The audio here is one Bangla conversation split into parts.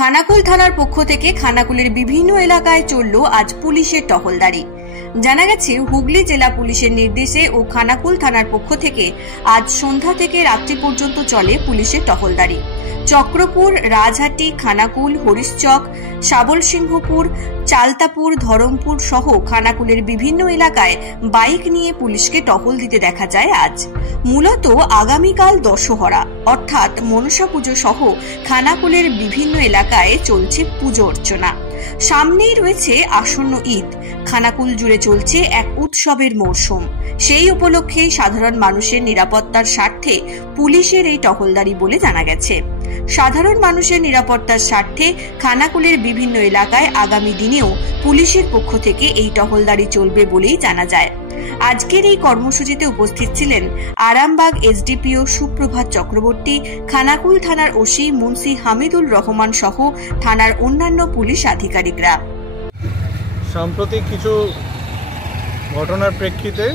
খানাকুল থানার পক্ষ থেকে খানাকুলের বিভিন্ন এলাকায় চলল আজ পুলিশের টহলদারি। জানা গেছে, হুগলি জেলা পুলিশের নির্দেশে ও খানাকুল থানার পক্ষ থেকে আজ সন্ধ্যা থেকে রাত্রি পর্যন্ত চলে পুলিশের টহলদারি। চক্রপুর, রাজহাটি, খানাকুল, হরিশচক, সাবলসিংহপুর, চালতাপুর, ধরমপুর সহ খানাকুলের বিভিন্ন এলাকায় বাইক নিয়ে পুলিশকে টহল দিতে দেখা যায়। আজ মূলত আগামীকাল দশহরা অর্থাৎ মনসা পুজো সহ খানাকুলের বিভিন্ন এলাকায় চলছে পুজো অর্চনা। সামনেই রয়েছে আসন্ন ঈদ। খানাকুল জুড়ে চলছে এক উৎসবের মরশুম। সেই উপলক্ষে সাধারণ মানুষের নিরাপত্তার স্বার্থে পুলিশের এই টহলদারি বলে জানা গেছে। সাধারণ মানুষের নিরাপত্তার স্বার্থে খানাকুলের বিভিন্ন এলাকায় আগামী দিনেও পুলিশের পক্ষ থেকে এই টহলদারি চলবে বলেই জানা যায়। আজকের এই কর্মসূচিতে উপস্থিত ছিলেন আরামবাগ এসডিপিও সুপ্রভাত চক্রবর্তী, খানাকুল থানার ওসি মুন্সি হামিদুল রহমান সহ থানার অন্যান্য পুলিশ আধিকারিকরা। সাম্প্রতিক কিছু ঘটনার প্রেক্ষিতে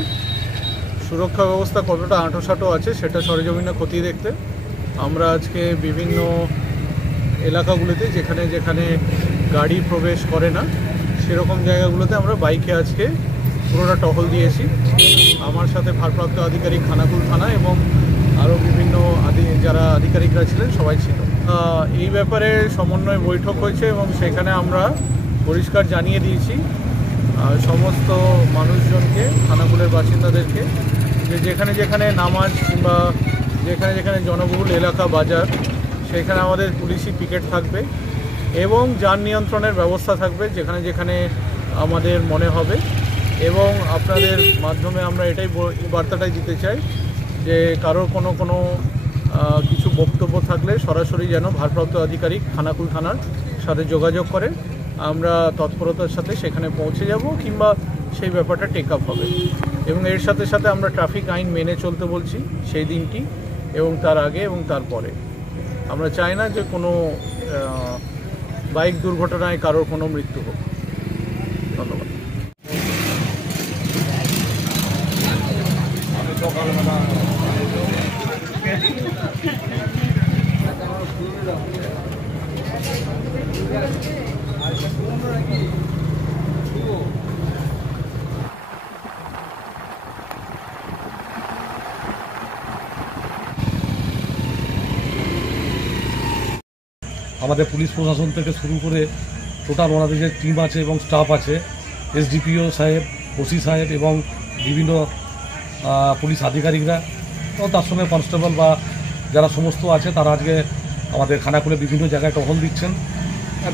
সুরক্ষা ব্যবস্থা কতটা আঁটোসাঁটো আছে সেটা সরেজমিনে খতিয়ে দেখতে আমরা আজকে বিভিন্ন এলাকাগুলোতে যেখানে যেখানে গাড়ি প্রবেশ করে না সেরকম জায়গাগুলোতে আমরা বাইকে আজকে পুরোটা টহল দিয়েছি। আমার সাথে ভারপ্রাপ্ত আধিকারিক খানাকুল থানা এবং আরও বিভিন্ন যারা আধিকারিকরা ছিলেন সবাই ছিল। এই ব্যাপারে সমন্বয় বৈঠক হয়েছে এবং সেখানে আমরা পরিষ্কার জানিয়ে দিয়েছি সমস্ত মানুষজনকে, খানাকুলের বাসিন্দাদেরকে, যে যেখানে যেখানে নামাজ কিংবা যেখানে যেখানে জনবহুল এলাকা, বাজার, সেখানে আমাদের পুলিশি পিকেট থাকবে এবং যান নিয়ন্ত্রণের ব্যবস্থা থাকবে যেখানে যেখানে আমাদের মনে হবে। এবং আপনাদের মাধ্যমে আমরা এটাই বার্তাটাই দিতে চাই যে কারোর কোনো কিছু বক্তব্য থাকলে সরাসরি যেন ভারপ্রাপ্ত আধিকারিক খানাকুল থানার সাথে যোগাযোগ করে। আমরা তৎপরতার সাথে সেখানে পৌঁছে যাব কিংবা সেই ব্যাপারটা টেক আপ হবে। এবং এর সাথে সাথে আমরা ট্রাফিক আইন মেনে চলতে বলছি সেই দিনটি এবং তার আগে এবং তারপরে। আমরা চাই না যে কোনো বাইক দুর্ঘটনায় কারোর কোনো মৃত্যু হোক। ধন্যবাদ। আমাদের পুলিশ প্রশাসন থেকে শুরু করে টোটাল ওনাদের যে টিম আছে এবং স্টাফ আছে, এসডিপিও সাহেব, ওসি সাহেব এবং বিভিন্ন পুলিশ আধিকারিকরা এবং তার সঙ্গে কনস্টেবল বা যারা সমস্ত আছে তারা আজকে আমাদের খানাকুলে বিভিন্ন জায়গায় টহল দিচ্ছেন।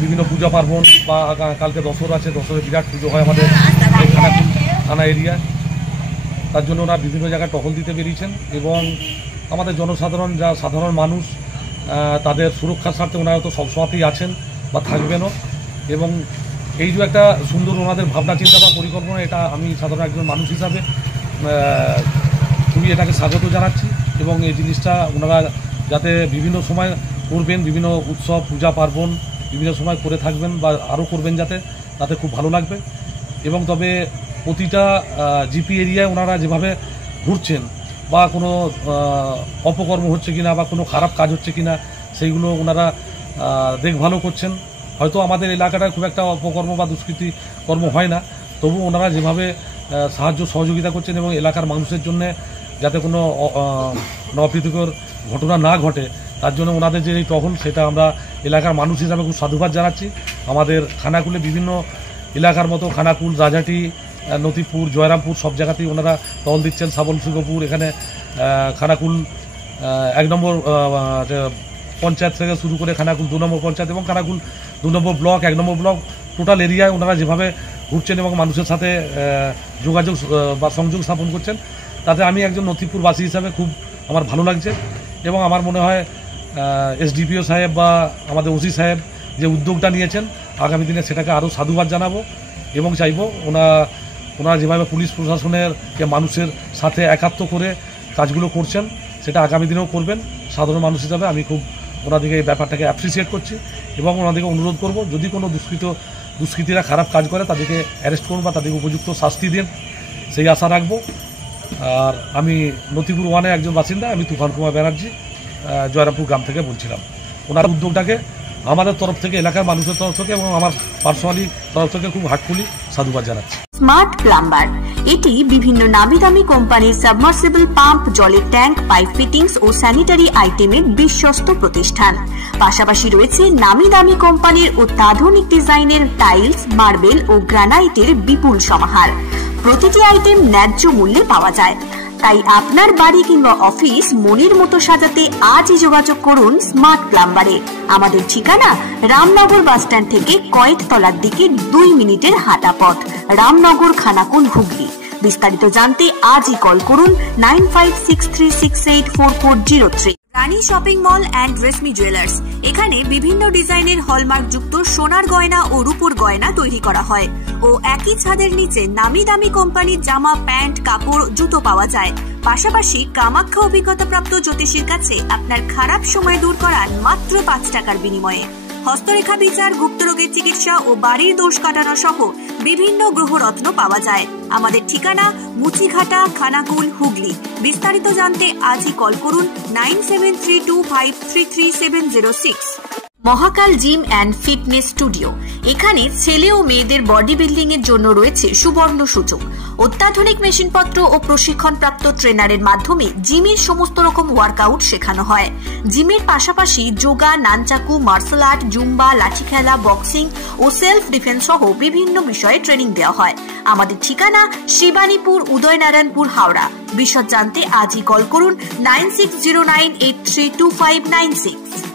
বিভিন্ন পূজা পার্বণ বা কালকে দশহরা আছে, দশহরে বিরাট পুজো হয় আমাদের খানাকুল থানা এরিয়ায়। তার জন্য ওরা বিভিন্ন জায়গায় টহল দিতে বেরিয়েছেন এবং আমাদের জনসাধারণ, যা সাধারণ মানুষ, তাদের সুরক্ষার স্বার্থে ওনারা তো সবসময়তেই আছেন বা থাকবেনও। এবং এই যে একটা সুন্দর ওনাদের ভাবনা চিন্তা বা পরিকল্পনা, এটা আমি সাধারণ একজন মানুষ হিসাবে খুবই এটাকে স্বাগত জানাচ্ছি। এবং এই জিনিসটা ওনারা যাতে বিভিন্ন সময় করবেন, বিভিন্ন উৎসব, পূজা পার্বণ বিভিন্ন সময় করে থাকবেন বা আরও করবেন, যাতে তাতে খুব ভালো লাগবে। এবং তবে প্রতিটা জিপি এরিয়ায় ওনারা যেভাবে ঘুরছেন বা কোনো অপকর্ম হচ্ছে কিনা বা কোনো খারাপ কাজ হচ্ছে কিনা সেইগুলো ওনারা দেখভালও করছেন। হয়তো আমাদের এলাকাটায় খুব একটা অপকর্ম বা দুষ্কৃতি কর্ম হয় না, তবু ওনারা যেভাবে সাহায্য সহযোগিতা করছেন এবং এলাকার মানুষের জন্য যাতে কোনো অপ্রীতিকর ঘটনা না ঘটে তার জন্য ওনাদের যে এই টহল, সেটা আমরা এলাকার মানুষ হিসাবে খুব সাধুবাদ জানাচ্ছি। আমাদের খানাকুলে বিভিন্ন এলাকার মতো খানাকুল, রাজহাটি, নতিপুর, জয়রামপুর সব জায়গাতেই ওনারা টহল দিচ্ছেন। সাবলসিংহপুর, এখানে খানাকুল 1 নম্বর পঞ্চায়েত থেকে শুরু করে খানাকুল 2 নম্বর পঞ্চায়েত এবং খানাকুল 2 নম্বর ব্লক, 1 নম্বর ব্লক, টোটাল এরিয়ায় ওনারা যেভাবে ঘুরছেন এবং মানুষের সাথে যোগাযোগ বা সংযোগ স্থাপন করছেন, তাতে আমি একজন নতিপুরবাসী হিসাবে খুব আমার ভালো লাগছে। এবং আমার মনে হয় এসডিপিও সাহেব বা আমাদের ওসি সাহেব যে উদ্যোগটা নিয়েছেন, আগামী দিনে সেটাকে আরও সাধুবাদ জানাবো এবং চাইবো ওনারা যেভাবে পুলিশ প্রশাসনের মানুষের সাথে একাত্ম করে কাজগুলো করছেন সেটা আগামী দিনেও করবেন। সাধারণ মানুষ হিসাবে আমি খুব ওনাদেরকে এই ব্যাপারটাকে অ্যাপ্রিসিয়েট করছি এবং ওনাদেরকে অনুরোধ করব, যদি কোনো দুষ্কৃতীরা খারাপ কাজ করে তাদেরকে অ্যারেস্ট করুন বা তাদেরকে উপযুক্ত শাস্তি দিন, সেই আশা রাখবো। আর আমি নতিপুর 1-এর একজন বাসিন্দা, আমি তুফান কুমার ব্যানার্জি, জয়রামপুর গ্রাম থেকে বলছিলাম। ওনার উদ্যোগটাকে আমাদের তরফ থেকে, এলাকার মানুষের তরফ থেকে এবং আমার পার্সোনালি তরফ থেকে খুব হার্টফুলি সাধুবাদ জানাচ্ছি। স্মার্ট প্লাম্বার এটি বিভিন্ন নামি দামি কোম্পানির সাবমার্সিবল পাম্প, জলের ট্যাঙ্ক, পাইপ ফিটিংস ও স্যানিটারি আইটেমের বিশ্বস্ত প্রতিষ্ঠান। পাশাপাশি রয়েছে নামি দামি কোম্পানির অত্যাধুনিক ডিজাইনের টাইলস, মার্বেল ও গ্রানাইটের বিপুল সমাহার। প্রতিটি আইটেম ন্যায্য মূল্যে পাওয়া যায়। তাই আপনার বাড়ি কিংবা অফিস মনের মতো সাজাতে আজই যোগাযোগ করুন স্মার্ট প্লাম্বারে। আমাদের ঠিকানা রামনগর বাসস্ট্যান্ড থেকে কয়েকতলার দিকে 2 মিনিটের হাঁটা পথ, রামনগর, খানাকুল, হুগলি। বিস্তারিত জানতে আজই কল করুন 9563684403। Rani shopping mall and Reshmi jewellers, এখানে বিভিন্ন ডিজাইনের হলমার্ক যুক্ত সোনার গয়না ও রূপোর গয়না তৈরি করা হয় ও একই ছাদের নিচে নামি দামি কোম্পানির জামা, প্যান্ট, কাপড়, জুতো পাওয়া যায়। পাশাপাশি কামাখ্যা অভিজ্ঞতাপ্রাপ্ত জ্যোতিষীর কাছে আপনার খারাপ সময় দূর করান মাত্র 5 টাকার বিনিময়ে। হস্তরেখা বিচার, গুপ্তরোগের চিকিৎসা ও বাড়ির দোষ কাটানো সহ বিভিন্ন গ্রহরত্ন পাওয়া যায়। আমাদের ঠিকানা মুচিঘাটা, খানাকুল, হুগলি। বিস্তারিত জানতে আজই কল করুন 9732533706। মহাকাল জিম অ্যান্ড ফিটনেস স্টুডিও, এখানে ছেলে ও মেয়েদের বডি বিল্ডিং এর জন্য রয়েছে সুবর্ণ সুযোগ। অত্যাধুনিক মেশিনপত্র ও প্রশিক্ষণপ্রাপ্ত ট্রেনারের মাধ্যমে জিমের সমস্ত রকম ওয়ার্কআউট শেখানো হয়। জিমের পাশাপাশি yoga, nunchaku, martial art, zumba, লাঠি খেলা, বক্সিং ও সেলফ ডিফেন্স সহ বিভিন্ন বিষয়ে ট্রেনিং দেওয়া হয়। আমাদের ঠিকানা শিবানীপুর, উদয়নারায়ণপুর, হাওড়া। বিশদ জানতে আজই কল করুন 9609832596।